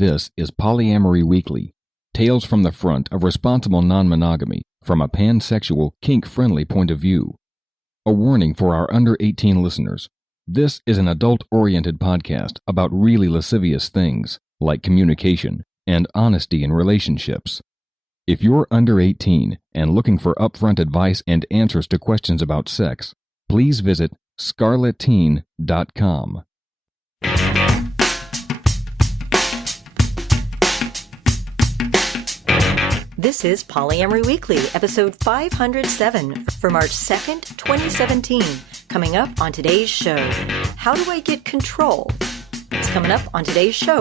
This is Polyamory Weekly, tales from the front of responsible non-monogamy from a pansexual, kink-friendly point of view. A warning for our under-18 listeners. This is an adult-oriented podcast about really lascivious things, like communication and honesty in relationships. If you're under 18 and looking for upfront advice and answers to questions about sex, please visit scarletteen.com. This is Polyamory Weekly, episode 507 for March 2nd, 2017. Coming up on today's show, how do I get control? It's coming up on today's show.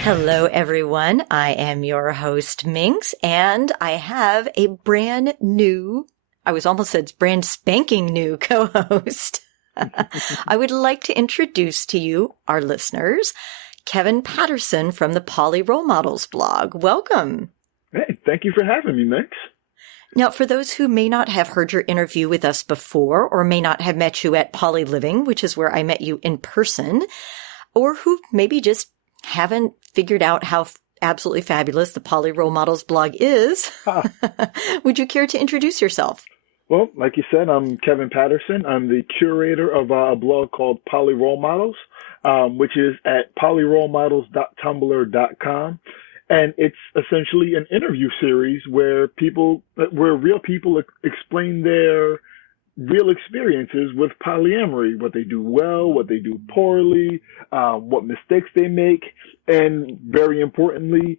Hello, everyone. I am your host, Minx, and I have a brand new, I was almost said brand spanking new co-host. I would like to introduce to you, our listeners, Kevin Patterson from the Poly Role Models blog. Welcome. Hey, thank you for having me, Mix. Now, for those who may not have heard your interview with us before, or may not have met you at Poly Living, which is where I met you in person, or who maybe just haven't figured out how absolutely fabulous the Poly Role Models blog is, would you care to introduce yourself? Well, like you said, I'm Kevin Patterson. I'm the curator of a blog called Poly Role Models, which is at polyrolemodels.tumblr.com. And it's essentially an interview series where real people explain their real experiences with polyamory, what they do well, what they do poorly, what mistakes they make, and very importantly,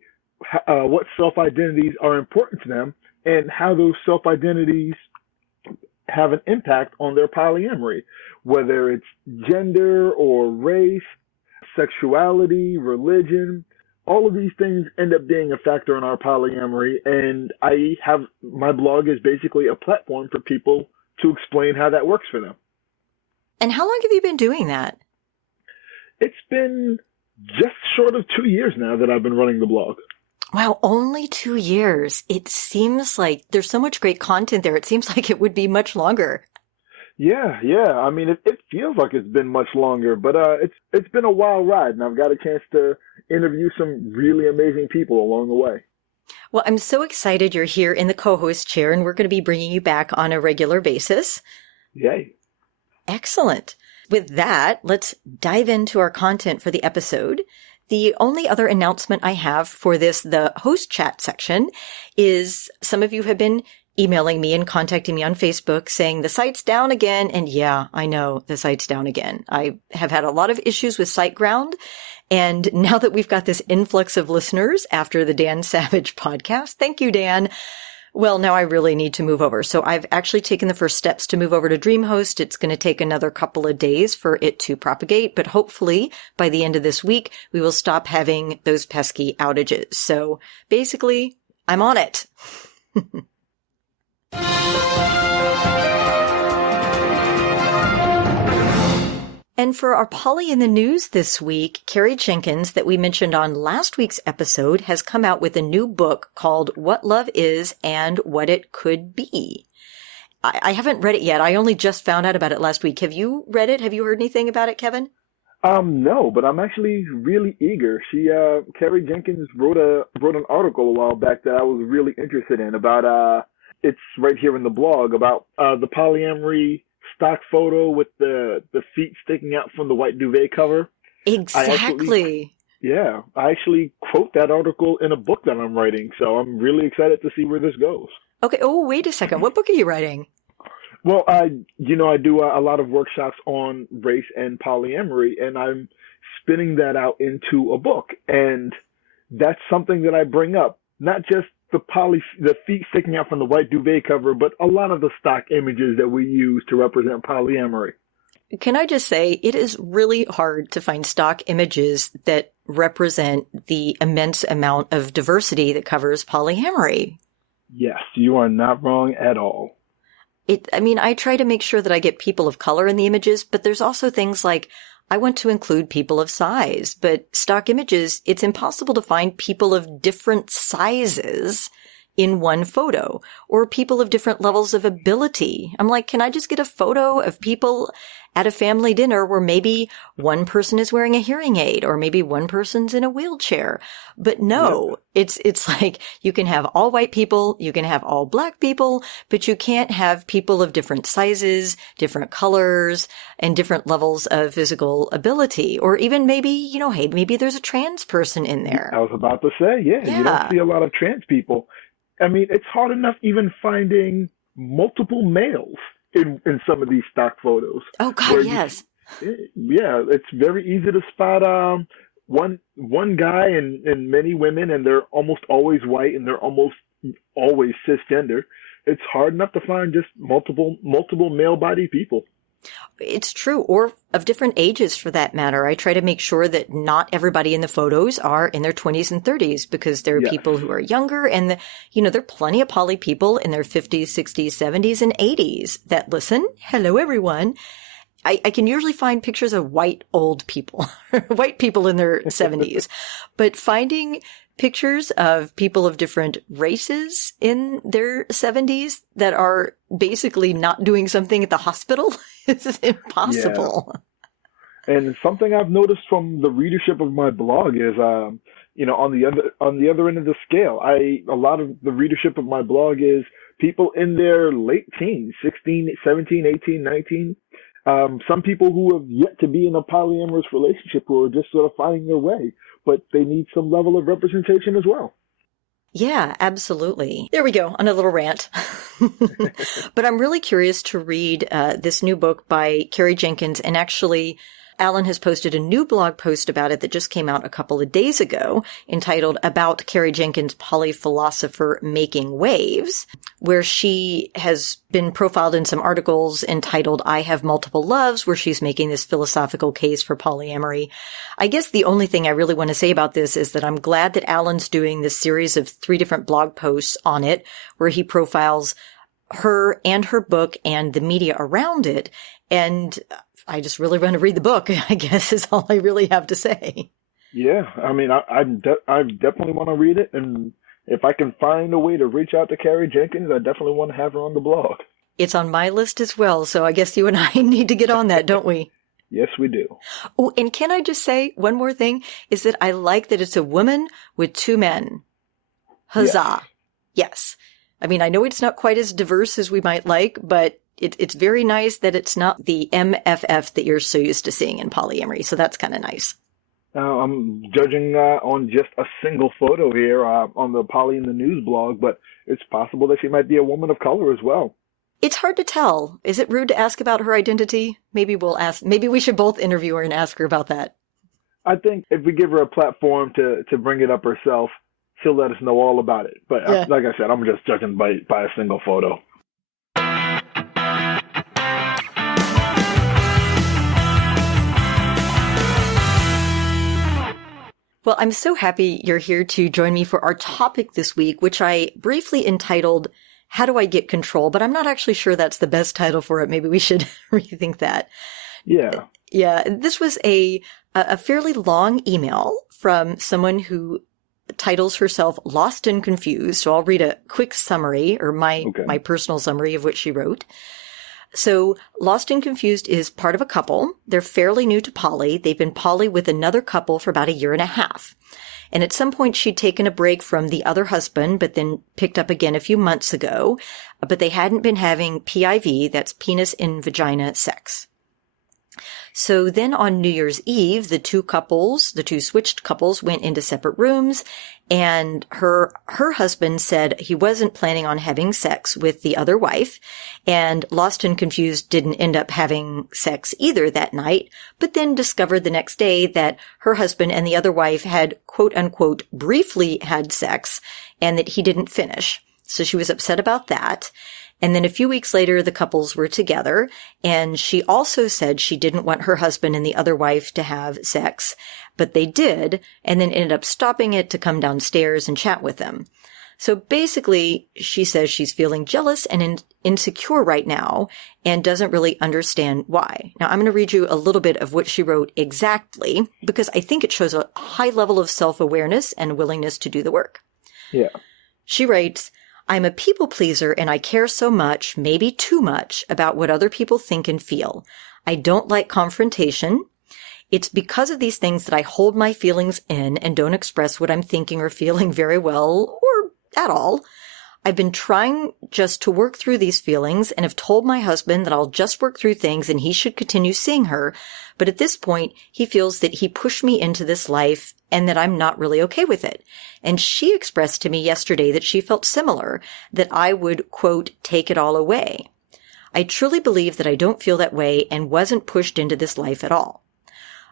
what self-identities are important to them and how those self-identities have an impact on their polyamory, whether it's gender or race, sexuality, religion. All of these things end up being a factor in our polyamory, and my blog is basically a platform for people to explain how that works for them. And how long have you been doing that? It's been just short of 2 years now that I've been running the blog. Wow, only 2 years. It seems like there's so much great content there. It seems like it would be much longer. Yeah. I mean, it feels like it's been much longer, but it's been a wild ride, and I've got a chance to interview some really amazing people along the way. Well, I'm so excited you're here in the co-host chair, and we're going to be bringing you back on a regular basis. Yay. Excellent. With that, let's dive into our content for the episode. The only other announcement I have for the host chat section, is some of you have been emailing me and contacting me on Facebook saying the site's down again. And yeah, I know the site's down again. I have had a lot of issues with SiteGround. And now that we've got this influx of listeners after the Dan Savage podcast, thank you, Dan. Well, now I really need to move over. So I've actually taken the first steps to move over to DreamHost. It's going to take another couple of days for it to propagate, but hopefully by the end of this week, we will stop having those pesky outages. So basically, I'm on it. And for our Poly in the News this week, Carrie Jenkins, that we mentioned on last week's episode, has come out with a new book called What Love Is and What It Could Be. I haven't read it yet. I only just found out about it last week. Have you read it? Have you heard anything about it, Kevin? No, but I'm actually really eager. Carrie Jenkins wrote an article a while back that I was really interested in about, it's right here in the blog, about the polyamory stock photo with the feet sticking out from the white duvet cover. Exactly. I actually quote that article in a book that I'm writing, so I'm really excited to see where this goes. Okay. Oh, wait a second. What book are you writing? Well, I do a lot of workshops on race and polyamory, and I'm spinning that out into a book. And that's something that I bring up, not just the feet sticking out from the white duvet cover, but a lot of the stock images that we use to represent polyamory. Can I just say, it is really hard to find stock images that represent the immense amount of diversity that covers polyamory. Yes, you are not wrong at all. I try to make sure that I get people of color in the images, but there's also things like I want to include people of size, but stock images, it's impossible to find people of different sizes in one photo, or people of different levels of ability. I'm like, can I just get a photo of people at a family dinner where maybe one person is wearing a hearing aid or maybe one person's in a wheelchair? But no, it's like you can have all white people, you can have all black people, but you can't have people of different sizes, different colors, and different levels of physical ability. Or even maybe, hey, maybe there's a trans person in there. I was about to say, you don't see a lot of trans people. I mean, it's hard enough even finding multiple males in some of these stock photos. Oh, God, yes. It's very easy to spot one guy and many women, and they're almost always white, and they're almost always cisgender. It's hard enough to find just multiple male-bodied people. It's true, or of different ages for that matter. I try to make sure that not everybody in the photos are in their 20s and 30s, because there are people who are younger, and there are plenty of poly people in their 50s, 60s, 70s, and 80s that listen. Hello, everyone. I can usually find pictures of white old people, white people in their 70s, but finding pictures of people of different races in their 70s that are basically not doing something at the hospital is impossible. Yeah. And something I've noticed from the readership of my blog is, on the other end of the scale, a lot of the readership of my blog is people in their late teens, 16, 17, 18, 19. Some people who have yet to be in a polyamorous relationship, who are just sort of finding their way, but they need some level of representation as well. Yeah, absolutely. There we go, on a little rant. But I'm really curious to read this new book by Carrie Jenkins, and actually Alan has posted a new blog post about it that just came out a couple of days ago, entitled About Carrie Jenkins, Polyphilosopher Making Waves, where she has been profiled in some articles entitled I Have Multiple Loves, where she's making this philosophical case for polyamory. I guess the only thing I really want to say about this is that I'm glad that Alan's doing this series of 3 different blog posts on it, where he profiles her and her book and the media around it. And I just really want to read the book, I guess, is all I really have to say. Yeah, I mean, I definitely want to read it, and if I can find a way to reach out to Carrie Jenkins, I definitely want to have her on the blog. It's on my list as well, so I guess you and I need to get on that, don't we? Yes, we do. Oh, and can I just say one more thing, is that I like that it's a woman with 2 men. Huzzah. Yes. I mean, I know it's not quite as diverse as we might like, but it's very nice that it's not the MFF that you're so used to seeing in polyamory. So that's kind of nice. I'm judging on just a single photo here on the Poly in the News blog, but it's possible that she might be a woman of color as well. It's hard to tell. Is it rude to ask about her identity? Maybe we should both interview her and ask her about that. I think if we give her a platform to bring it up herself, she'll let us know all about it. But like I said, I'm just judging by a single photo. Well, I'm so happy you're here to join me for our topic this week, which I briefly entitled, How Do I Get Control? But I'm not actually sure that's the best title for it. Maybe we should rethink that. Yeah. Yeah. This was a fairly long email from someone who titles herself Lost and Confused. So I'll read a quick summary, or my personal summary of what she wrote. So Lost and Confused is part of a couple. They're fairly new to poly. They've been poly with another couple for about 1.5 years. And at some point she'd taken a break from the other husband, but then picked up again a few months ago. But they hadn't been having PIV, that's penis in vagina sex. So then on New Year's Eve, the two switched couples went into separate rooms, and her husband said he wasn't planning on having sex with the other wife, and Lost and Confused didn't end up having sex either that night, but then discovered the next day that her husband and the other wife had quote unquote briefly had sex and that he didn't finish. So she was upset about that. And then a few weeks later, the couples were together, and she also said she didn't want her husband and the other wife to have sex, but they did, and then ended up stopping it to come downstairs and chat with them. So basically, she says she's feeling jealous and insecure right now and doesn't really understand why. Now, I'm going to read you a little bit of what she wrote exactly, because I think it shows a high level of self-awareness and willingness to do the work. Yeah. She writes, I'm a people pleaser and I care so much, maybe too much, about what other people think and feel. I don't like confrontation. It's because of these things that I hold my feelings in and don't express what I'm thinking or feeling very well or at all. I've been trying just to work through these feelings and have told my husband that I'll just work through things and he should continue seeing her. But at this point, he feels that he pushed me into this life and that I'm not really okay with it. And she expressed to me yesterday that she felt similar, that I would, quote, take it all away. I truly believe that I don't feel that way and wasn't pushed into this life at all.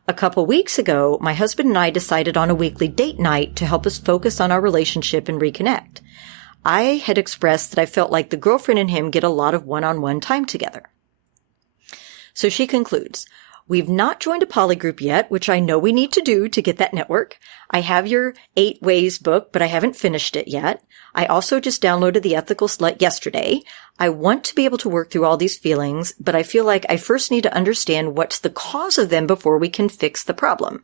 A couple weeks ago, my husband and I decided on a weekly date night to help us focus on our relationship and reconnect. I had expressed that I felt like the girlfriend and him get a lot of one-on-one time together. So she concludes, we've not joined a poly group yet, which I know we need to do to get that network. I have your 8 Ways book, but I haven't finished it yet. I also just downloaded The Ethical Slut yesterday. I want to be able to work through all these feelings, but I feel like I first need to understand what's the cause of them before we can fix the problem.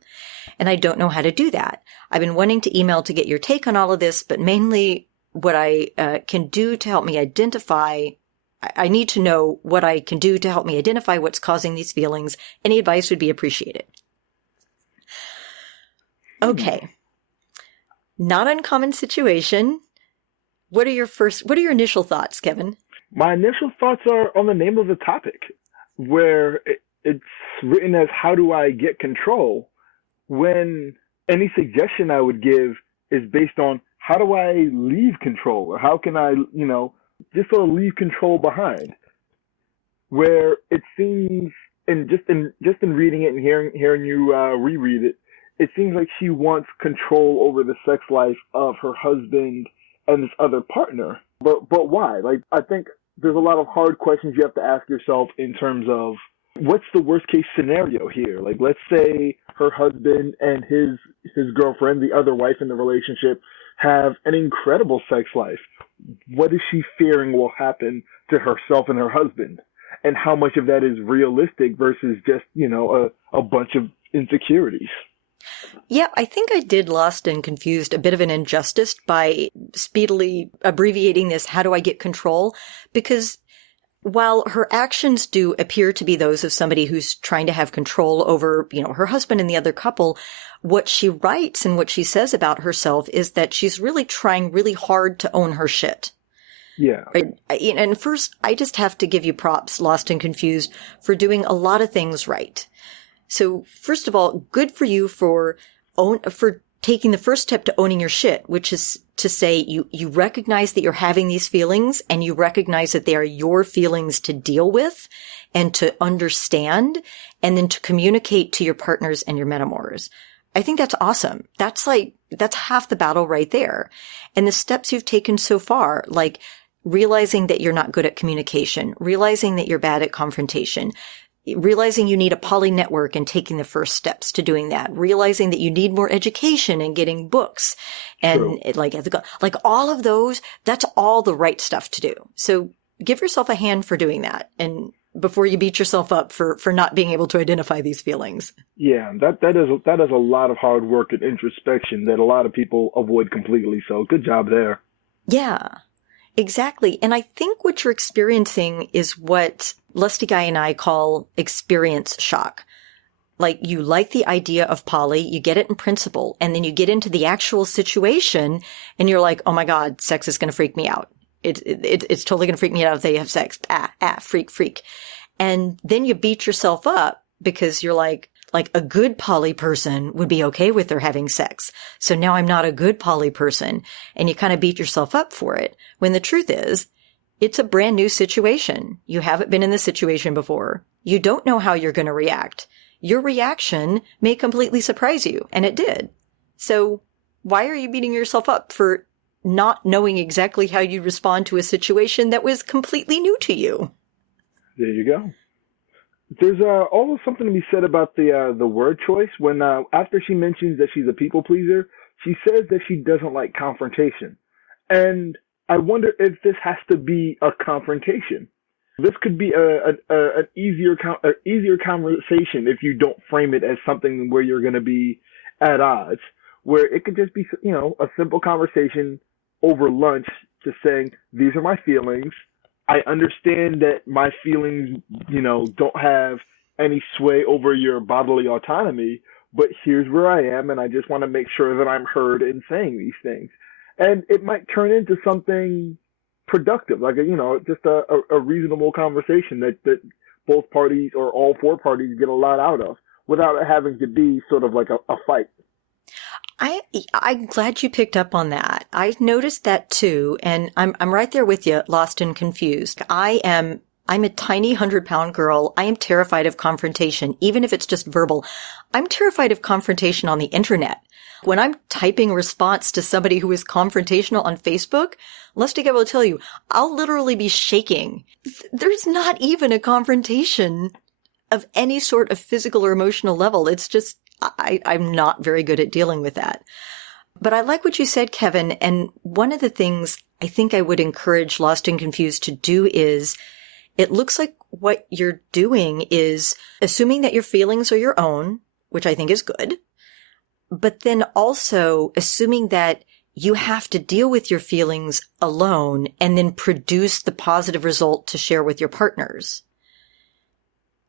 And I don't know how to do that. I've been wanting to email to get your take on all of this, but mainly what I can do to help me identify, I need to know what I can do to help me identify what's causing these feelings. Any advice would be appreciated. Okay. Not uncommon situation. What are your initial thoughts, Kevin? My initial thoughts are on the name of the topic, where it's written as how do I get control, when any suggestion I would give is based on how do I leave control, or how can I, just sort of leave control behind? Where it seems, and just in reading it and hearing you reread it, it seems like she wants control over the sex life of her husband and this other partner. But why? Like, I think there's a lot of hard questions you have to ask yourself in terms of what's the worst case scenario here? Like, let's say her husband and his girlfriend, the other wife in the relationship, have an incredible sex life. What is she fearing will happen to herself and her husband? And how much of that is realistic versus just, a bunch of insecurities? Yeah, I think I did Lost and Confused a bit of an injustice by speedily abbreviating this, how do I get control? Because while her actions do appear to be those of somebody who's trying to have control over, her husband and the other couple, what she writes and what she says about herself is that she's really trying really hard to own her shit. Yeah. And first, I just have to give you props, Lost and Confused, for doing a lot of things right. So first of all, good for you for taking the first step to owning your shit, which is to say you recognize that you're having these feelings and you recognize that they are your feelings to deal with and to understand and then to communicate to your partners and your metamors. I think that's awesome. That's half the battle right there. And the steps you've taken so far, like realizing that you're not good at communication, realizing that you're bad at confrontation, realizing you need a poly network and taking the first steps to doing that, realizing that you need more education and getting books and like all of those, that's all the right stuff to do. So give yourself a hand for doing that. And before you beat yourself up for not being able to identify these feelings. Yeah, that is a lot of hard work and introspection that a lot of people avoid completely. So good job there. Yeah, exactly. And I think what you're experiencing is what Lusty Guy and I call experience shock. Like, you like the idea of poly, you get it in principle, and then you get into the actual situation and you're like, oh my God, sex is going to freak me out. It's totally going to freak me out if they have sex. Freak. And then you beat yourself up because you're like a good poly person would be okay with her having sex. So now I'm not a good poly person. And you kind of beat yourself up for it. When the truth is, it's a brand new situation. You haven't been in this situation before. You don't know how you're going to react. Your reaction may completely surprise you. And it did. So why are you beating yourself up for not knowing exactly how you respond to a situation that was completely new to you? There you go. There's almost something to be said about the word choice. When after she mentions that she's a people pleaser, she says that she doesn't like confrontation, and I wonder if this has to be a confrontation. This could be an easier conversation if you don't frame it as something where you're going to be at odds. Where it could just be, a simple conversation over lunch just saying, these are my feelings. I understand that my feelings, don't have any sway over your bodily autonomy, but here's where I am, and I just want to make sure that I'm heard in saying these things. And it might turn into something productive, like just a reasonable conversation that both parties or all four parties get a lot out of, without it having to be sort of like a fight. I'm glad you picked up on that. I noticed that too, and I'm right there with you, lost and confused. I'm a tiny 100-pound girl. I am terrified of confrontation, even if it's just verbal. I'm terrified of confrontation on the internet. When I'm typing a response to somebody who is confrontational on Facebook, Lustig, I will tell you, I'll literally be shaking. There's not even a confrontation of any sort of physical or emotional level. It's just, I'm not very good at dealing with that. But I like what you said, Kevin. And one of the things I think I would encourage Lost and Confused to do is, it looks like what you're doing is assuming that your feelings are your own, which I think is good, but then also assuming that you have to deal with your feelings alone and then produce the positive result to share with your partners.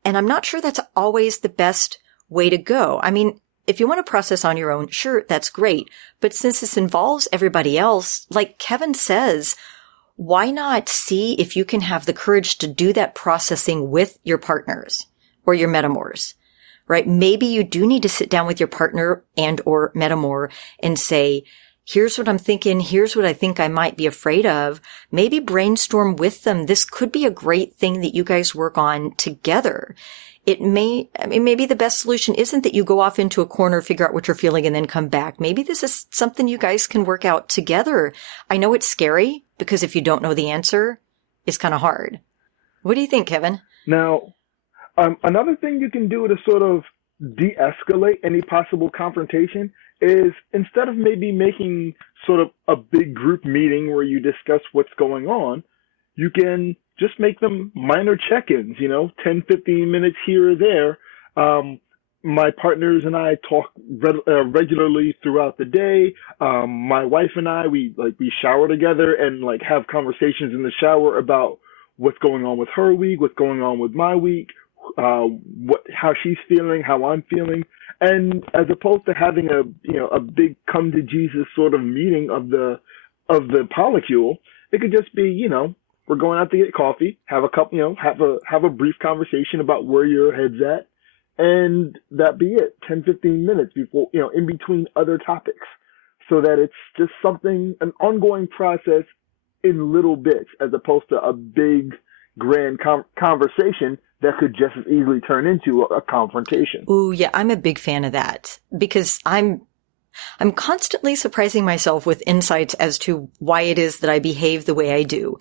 And I'm not sure that's always the best way to go. I mean, if you want to process on your own, sure, that's great. But since this involves everybody else, like Kevin says, why not see if you can have the courage to do that processing with your partners or your metamors, right? Maybe you do need to sit down with your partner and or metamor and say, here's what I'm thinking. Here's what I think I might be afraid of. Maybe brainstorm with them. This could be a great thing that you guys work on together. Maybe the best solution isn't that you go off into a corner, figure out what you're feeling, and then come back. Maybe this is something you guys can work out together. I know it's scary because if you don't know the answer, it's kind of hard. What do you think, Kevin? Now, another thing you can do to sort of de-escalate any possible confrontation is, instead of maybe making sort of a big group meeting where you discuss what's going on, you can just make them minor check-ins, 10, 15 minutes here or there. My partners and I talk regularly throughout the day. My wife and I, we shower together and have conversations in the shower about what's going on with her week, what's going on with my week, how she's feeling, how I'm feeling. And as opposed to having a big come to Jesus sort of meeting of the polycule, it could just be, we're going out to get coffee, have a cup, have a brief conversation about where your head's at, and that be it. 10, 15 minutes before, in between other topics, so that it's just an ongoing process in little bits, as opposed to a big, grand conversation that could just as easily turn into a confrontation. Ooh, yeah, I'm a big fan of that, because I'm constantly surprising myself with insights as to why it is that I behave the way I do.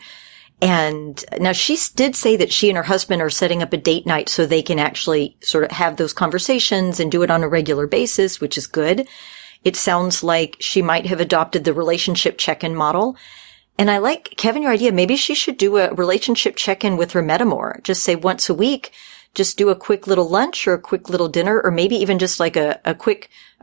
And now she did say that she and her husband are setting up a date night so they can actually sort of have those conversations and do it on a regular basis, which is good. It sounds like she might have adopted the relationship check-in model. And I like, Kevin, your idea. Maybe she should do a relationship check-in with her metamor. Just say once a week, just do a quick little lunch or a quick little dinner, or maybe even just like a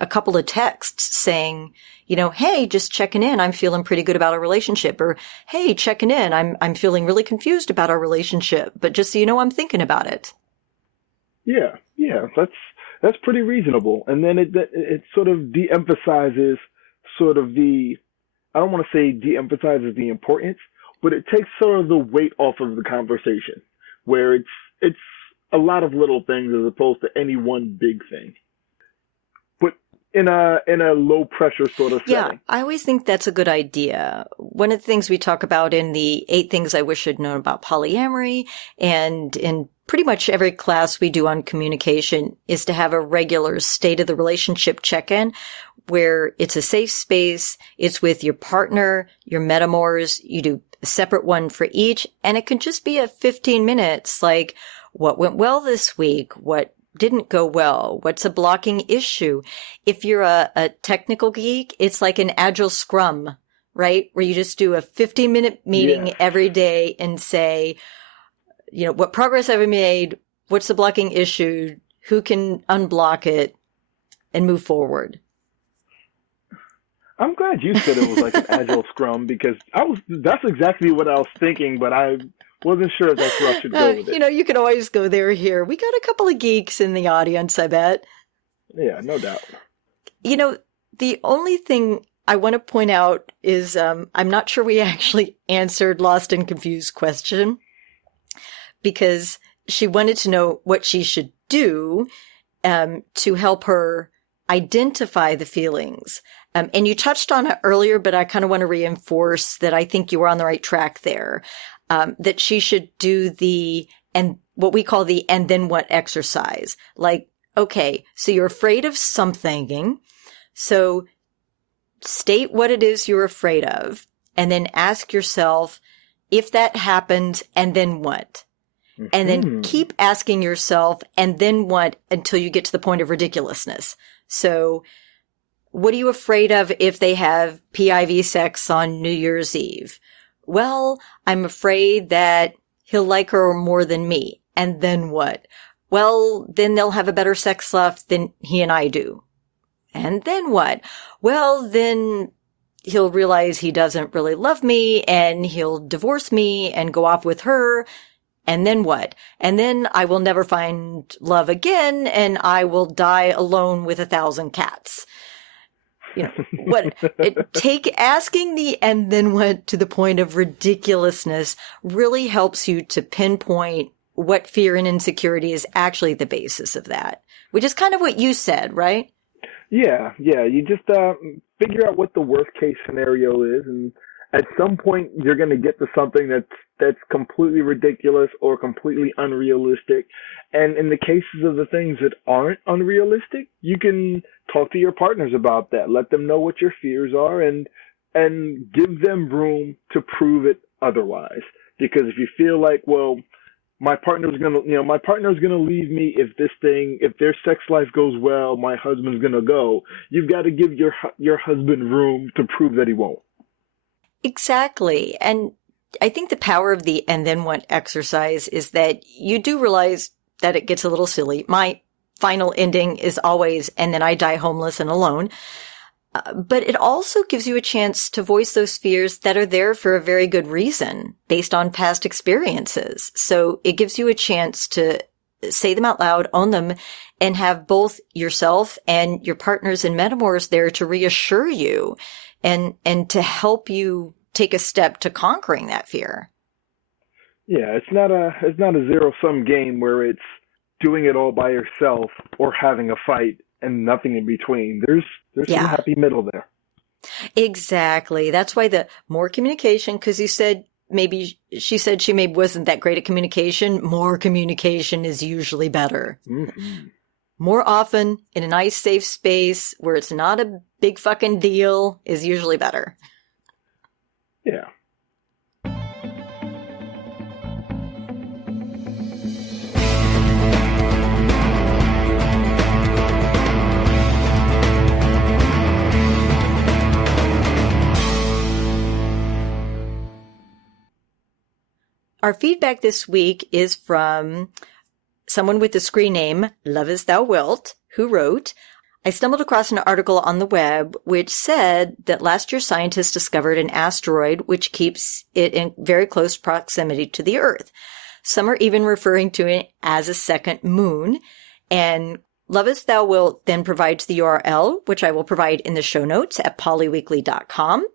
couple of texts saying, hey, just checking in. I'm feeling pretty good about our relationship. Or, hey, checking in. I'm feeling really confused about our relationship, but just so you know, I'm thinking about it. Yeah. That's pretty reasonable. And then it sort of de-emphasizes sort of I don't want to say de-emphasizes the importance, but it takes sort of the weight off of the conversation, where it's a lot of little things as opposed to any one big thing. But in a low pressure sort of setting. Yeah, I always think that's a good idea. One of the things we talk about in the 8 Things I Wish I'd Known About Polyamory, and in pretty much every class we do on communication, is to have a regular state of the relationship check-in, where it's a safe space, it's with your partner, your metamors, you do a separate one for each, and it can just be a 15 minutes, like, what went well this week? What didn't go well? What's a blocking issue? If you're a technical geek, it's like an agile scrum, right? Where you just do a 15-minute meeting every day and say, what progress have we made? What's the blocking issue? Who can unblock it and move forward? I'm glad you said it was like an agile scrum because that's exactly what I was thinking, but I wasn't sure if that's where I should go with it. You can always go there or here. We got a couple of geeks in the audience, I bet. Yeah, no doubt. The only thing I want to point out is I'm not sure we actually answered Lost and Confused question because she wanted to know what she should do to help her identify the feelings. And you touched on it earlier, but I kind of want to reinforce that I think you were on the right track there. That she should do what we call the and then what exercise. Like, okay, so you're afraid of something. So state what it is you're afraid of and then ask yourself if that happens and then what? Mm-hmm. And then keep asking yourself and then what until you get to the point of ridiculousness. So what are you afraid of if they have PIV sex on New Year's Eve? Well, I'm afraid that he'll like her more than me. And then what? Well, then they'll have a better sex life than he and I do. And then what? Well, then he'll realize he doesn't really love me and he'll divorce me and go off with her. And then what? And then I will never find love again and I will die alone with 1,000 cats. Take asking the and then what to the point of ridiculousness really helps you to pinpoint what fear and insecurity is actually the basis of that, which is kind of what you said, right? Yeah. You just figure out what the worst case scenario is, and at some point you're going to get to something that's completely ridiculous or completely unrealistic. And in the cases of the things that aren't unrealistic, you can talk to your partners about that. Let them know what your fears are and give them room to prove it otherwise. Because if you feel like, well, my partner's gonna leave me if their sex life goes well, my husband's gonna go. You've got to give your husband room to prove that he won't. Exactly. And I think the power of the and then what exercise is that you do realize that it gets a little silly. My final ending is always, and then I die homeless and alone. But it also gives you a chance to voice those fears that are there for a very good reason based on past experiences. So it gives you a chance to say them out loud, own them, and have both yourself and your partners and metamors there to reassure you and to help you take a step to conquering that fear. Yeah, it's not a zero-sum game where it's doing it all by yourself or having a fight and nothing in between. There's some happy middle there. Exactly. That's why the more communication, because she said she maybe wasn't that great at communication. More communication is usually better. Mm-hmm. More often in a nice, safe space where it's not a big fucking deal is usually better. Yeah. Our feedback this week is from someone with the screen name Love As Thou Wilt, who wrote, I stumbled across an article on the web which said that last year scientists discovered an asteroid which keeps it in very close proximity to the Earth. Some are even referring to it as a second moon. And Love As Thou Wilt then provides the URL, which I will provide in the show notes at polyweekly.com,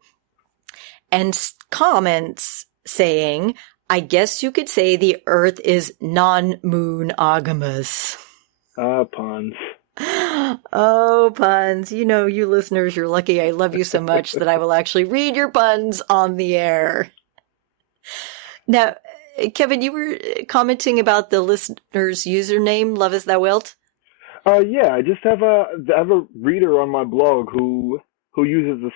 and comments saying, I guess you could say the Earth is non-moon-agamous. Puns. Oh, puns. You listeners, you're lucky I love you so much that I will actually read your puns on the air. Now, Kevin, you were commenting about the listener's username, Love As Thou Wilt? Yeah, I just have a reader on my blog who uses the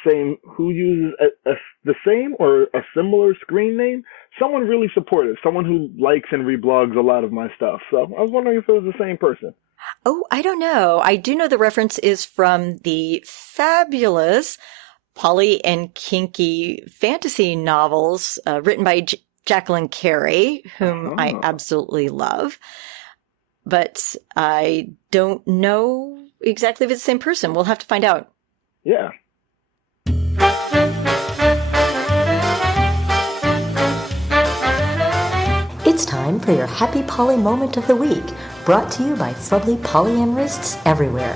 same or a similar screen name. Someone really supportive, someone who likes and reblogs a lot of my stuff. So I was wondering if it was the same person. Oh, I don't know. I do know the reference is from the fabulous Polly and Kinky fantasy novels written by Jacqueline Carey, whom I absolutely love. But I don't know exactly if it's the same person. We'll have to find out. Yeah. It's time for your Happy Poly Moment of the Week, brought to you by friendly polyamorists everywhere.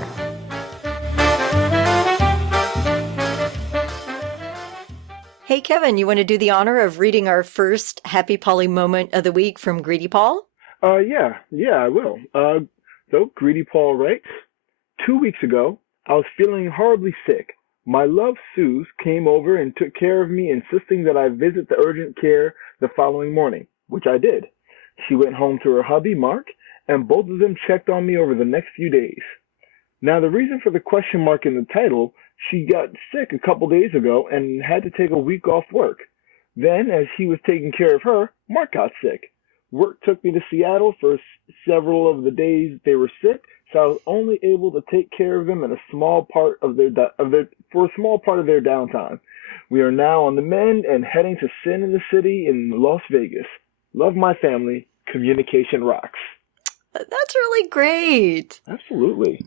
Hey, Kevin, you want to do the honor of reading our first Happy Poly Moment of the Week from Greedy Paul? Yeah, I will. So Greedy Paul writes, 2 weeks ago, I was feeling horribly sick. My love, Suze, came over and took care of me, insisting that I visit the urgent care the following morning, which I did. She went home to her hubby, Mark, and both of them checked on me over the next few days. Now, the reason for the question mark in the title, she got sick a couple days ago and had to take a week off work. Then, as he was taking care of her, Mark got sick. Work took me to Seattle for several of the days they were sick, so I was only able to take care of them in a small part of their downtime. We are now on the mend and heading to Sin in the City in Las Vegas. Love my family. Communication rocks. That's really great. Absolutely.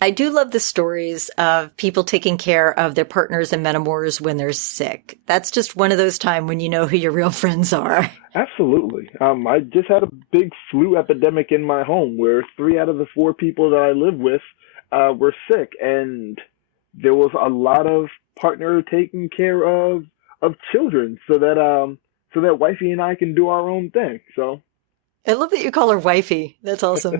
I do love the stories of people taking care of their partners and metamors when they're sick. That's just one of those times when you know who your real friends are. Absolutely. I just had a big flu epidemic in my home where 3 out of the 4 people that I live with were sick, and there was a lot of partner taking care of children so that wifey and I can do our own thing. So I love that you call her wifey. That's awesome.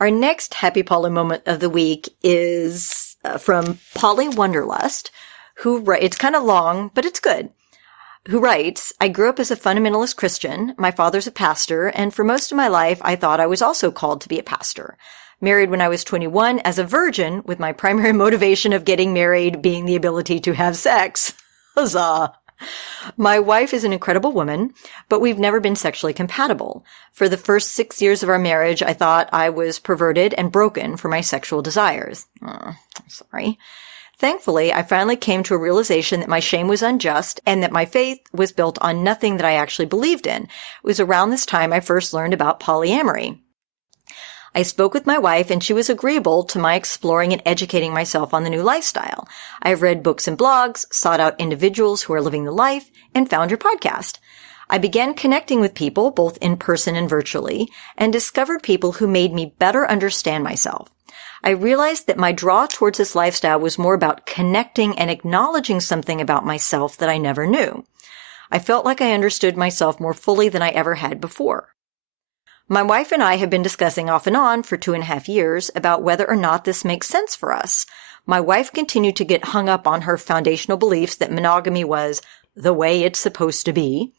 Our next Happy Poly Moment of the Week is from Polly Wonderlust, it's kind of long, but it's good, who writes, I grew up as a fundamentalist Christian. My father's a pastor, and for most of my life, I thought I was also called to be a pastor. Married when I was 21 as a virgin, with my primary motivation of getting married being the ability to have sex. Huzzah! My wife is an incredible woman, but we've never been sexually compatible. For the first 6 years of our marriage, I thought I was perverted and broken for my sexual desires. I'm sorry. Thankfully, I finally came to a realization that my shame was unjust and that my faith was built on nothing that I actually believed in. It was around this time I first learned about polyamory. I spoke with my wife, and she was agreeable to my exploring and educating myself on the new lifestyle. I have read books and blogs, sought out individuals who are living the life, and found your podcast. I began connecting with people, both in person and virtually, and discovered people who made me better understand myself. I realized that my draw towards this lifestyle was more about connecting and acknowledging something about myself that I never knew. I felt like I understood myself more fully than I ever had before. My wife and I have been discussing off and on for 2.5 years about whether or not this makes sense for us. My wife continued to get hung up on her foundational beliefs that monogamy was the way it's supposed to be.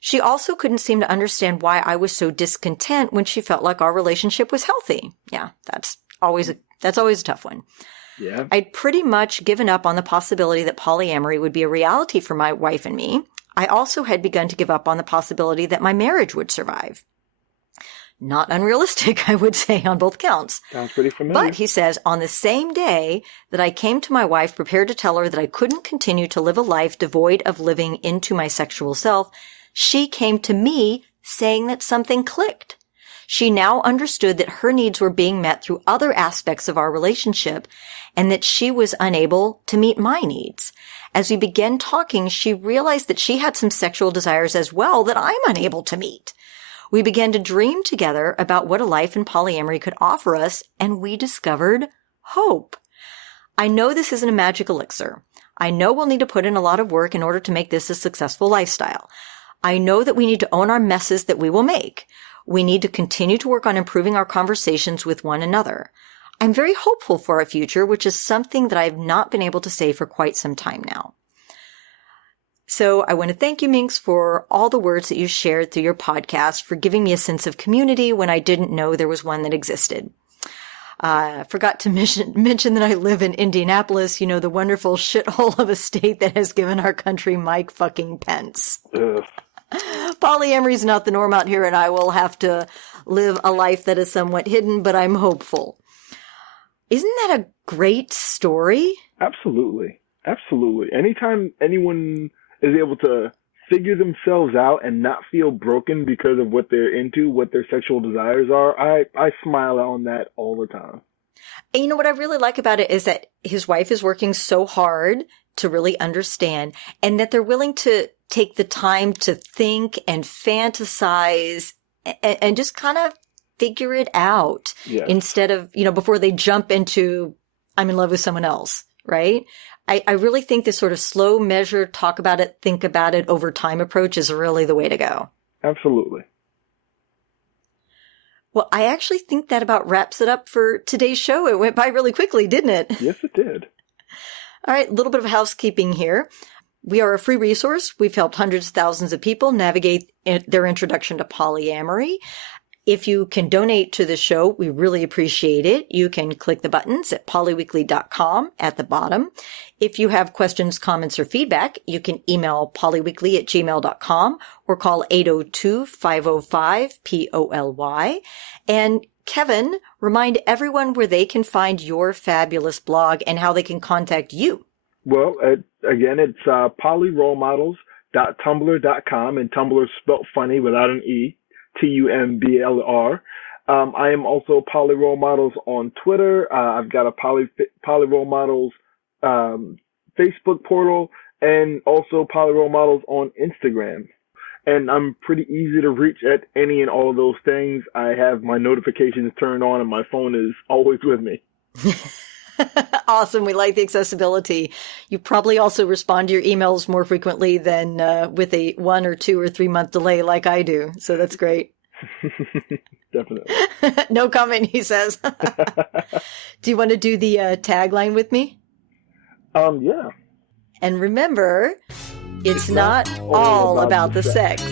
She also couldn't seem to understand why I was so discontent when she felt like our relationship was healthy. Yeah, that's always a tough one. Yeah. I'd pretty much given up on the possibility that polyamory would be a reality for my wife and me. I also had begun to give up on the possibility that my marriage would survive. Not unrealistic, I would say, on both counts. Sounds pretty familiar. But he says, on the same day that I came to my wife prepared to tell her that I couldn't continue to live a life devoid of living into my sexual self, she came to me saying that something clicked. She now understood that her needs were being met through other aspects of our relationship and that she was unable to meet my needs. As we began talking, she realized that she had some sexual desires as well that I'm unable to meet. We began to dream together about what a life in polyamory could offer us, and we discovered hope. I know this isn't a magic elixir. I know we'll need to put in a lot of work in order to make this a successful lifestyle. I know that we need to own our messes that we will make. We need to continue to work on improving our conversations with one another. I'm very hopeful for our future, which is something that I've not been able to say for quite some time now. So I want to thank you, Minx, for all the words that you shared through your podcast, for giving me a sense of community when I didn't know there was one that existed. I forgot to mention that I live in Indianapolis, the wonderful shithole of a state that has given our country Mike fucking Pence. Ugh. Polyamory is not the norm out here, and I will have to live a life that is somewhat hidden, but I'm hopeful. Isn't that a great story? Absolutely. Absolutely. Anytime anyone is able to figure themselves out and not feel broken because of what they're into, what their sexual desires are, I smile on that all the time. And what I really like about it is that his wife is working so hard to really understand, and that they're willing to take the time to think and fantasize and just kind of figure it out instead of, before they jump into, I'm in love with someone else, right? I really think this sort of slow measure, talk about it, think about it over time approach is really the way to go. Absolutely. Well, I actually think that about wraps it up for today's show. It went by really quickly, didn't it? Yes, it did. All right, a little bit of housekeeping here. We are a free resource. We've helped hundreds of thousands of people navigate their introduction to polyamory. If you can donate to the show, we really appreciate it. You can click the buttons at polyweekly.com at the bottom. If you have questions, comments, or feedback, you can email polyweekly@gmail.com or call 802-505-POLY. And Kevin, remind everyone where they can find your fabulous blog and how they can contact you. Well, again, it's polyrolemodels.tumblr.com, and Tumblr is spelt funny without an E. TUMBLR. I am also Poly Role Models on Twitter. I've got a Poly Role Models Facebook portal, and also Poly Role Models on Instagram. And I'm pretty easy to reach at any and all of those things. I have my notifications turned on, and my phone is always with me. Awesome. We like the accessibility. You probably also respond to your emails more frequently than with a 1 or 2 or 3 month delay like I do. So that's great. Definitely. No comment, he says. Do you want to do the tagline with me? Yeah. And remember, it's not all about the sex.